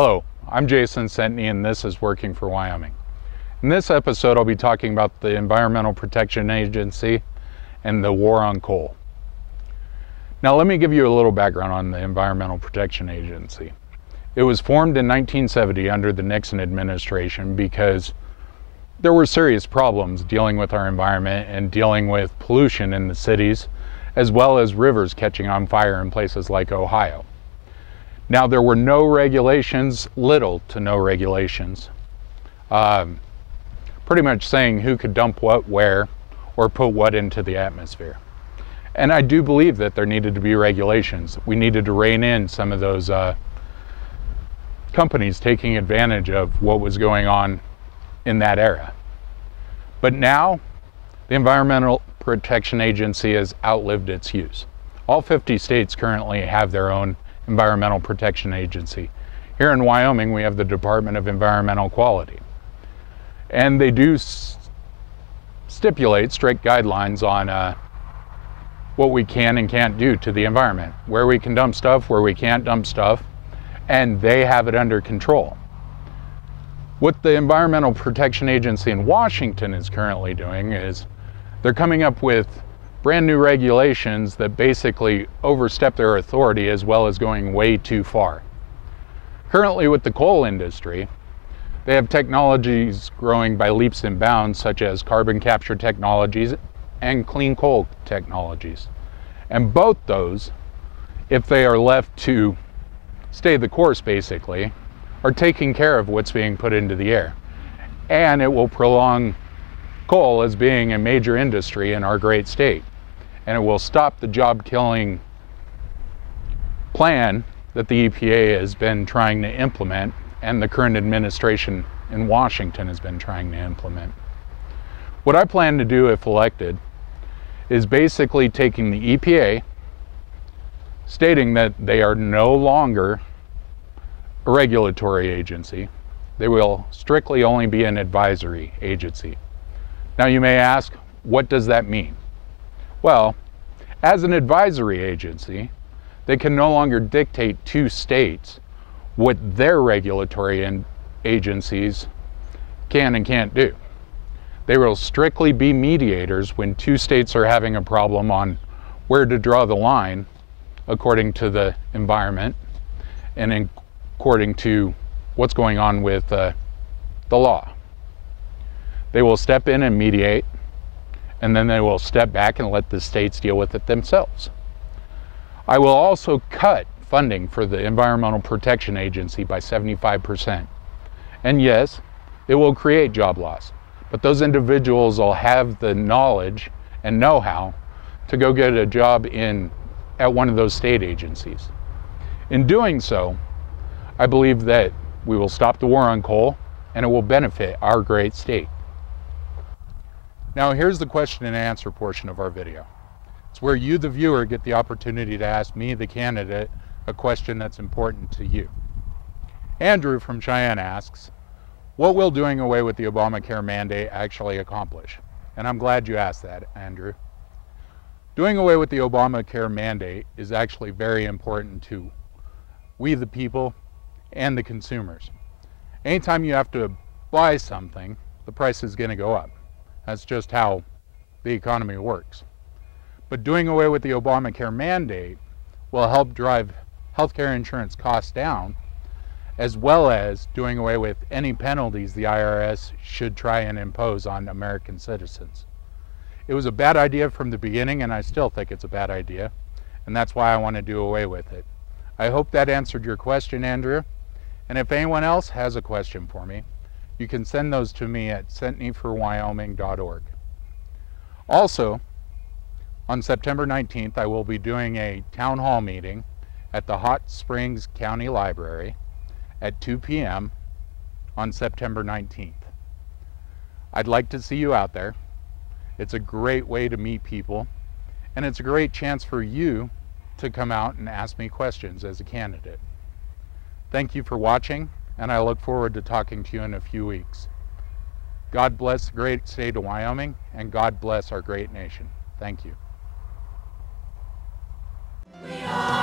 Hello, I'm Jason Sentney and this is Working for Wyoming. In this episode I'll be talking about the Environmental Protection Agency and the war on coal. Now let me give you a little background on the Environmental Protection Agency. It was formed in 1970 under the Nixon administration because there were serious problems dealing with our environment and dealing with pollution in the cities, as well as rivers catching on fire in places like Ohio. Now, there were no regulations, little to no regulations, pretty much saying who could dump what where or put what into the atmosphere. And I do believe that there needed to be regulations. We needed to rein in some of those companies taking advantage of what was going on in that era. But now, the Environmental Protection Agency has outlived its use. All 50 states currently have their own Environmental Protection Agency. Here in Wyoming, we have the Department of Environmental Quality. And they do stipulate strict guidelines on what we can and can't do to the environment, where we can dump stuff, where we can't dump stuff, and they have it under control. What the Environmental Protection Agency in Washington is currently doing is they're coming up with brand new regulations that basically overstep their authority as well as going way too far. Currently with the coal industry, they have technologies growing by leaps and bounds such as carbon capture technologies and clean coal technologies. And both those, if they are left to stay the course basically, are taking care of what's being put into the air. And it will prolong coal as being a major industry in our great state. And it will stop the job-killing plan that the EPA has been trying to implement and the current administration in Washington has been trying to implement. What I plan to do if elected is basically taking the EPA, stating that they are no longer a regulatory agency. They will strictly only be an advisory agency. Now you may ask, what does that mean? Well, as an advisory agency, they can no longer dictate to states what their regulatory agencies can and can't do. They will strictly be mediators when two states are having a problem on where to draw the line according to the environment and according to what's going on with the law. They will step in and mediate, and then they will step back and let the states deal with it themselves. I will also cut funding for the Environmental Protection Agency by 75%. And yes, it will create job loss, but those individuals will have the knowledge and know-how to go get a job at one of those state agencies. In doing so, I believe that we will stop the war on coal and it will benefit our great state. Now here's the question and answer portion of our video. It's where you, the viewer, get the opportunity to ask me, the candidate, a question that's important to you. Andrew from Cheyenne asks, what will doing away with the Obamacare mandate actually accomplish? And I'm glad you asked that, Andrew. Doing away with the Obamacare mandate is actually very important to we the people and the consumers. Anytime you have to buy something, the price is going to go up. That's just how the economy works. But doing away with the Obamacare mandate will help drive healthcare insurance costs down, as well as doing away with any penalties the IRS should try and impose on American citizens. It was a bad idea from the beginning, and I still think it's a bad idea, and that's why I want to do away with it. I hope that answered your question, Andrew. And if anyone else has a question for me, you can send those to me at sentneyforwyoming.org. Also, on September 19th, I will be doing a town hall meeting at the Hot Springs County Library at 2 p.m. on September 19th. I'd like to see you out there. It's a great way to meet people, and it's a great chance for you to come out and ask me questions as a candidate. Thank you for watching, and I look forward to talking to you in a few weeks. God bless the great state of Wyoming, and God bless our great nation. Thank you. We are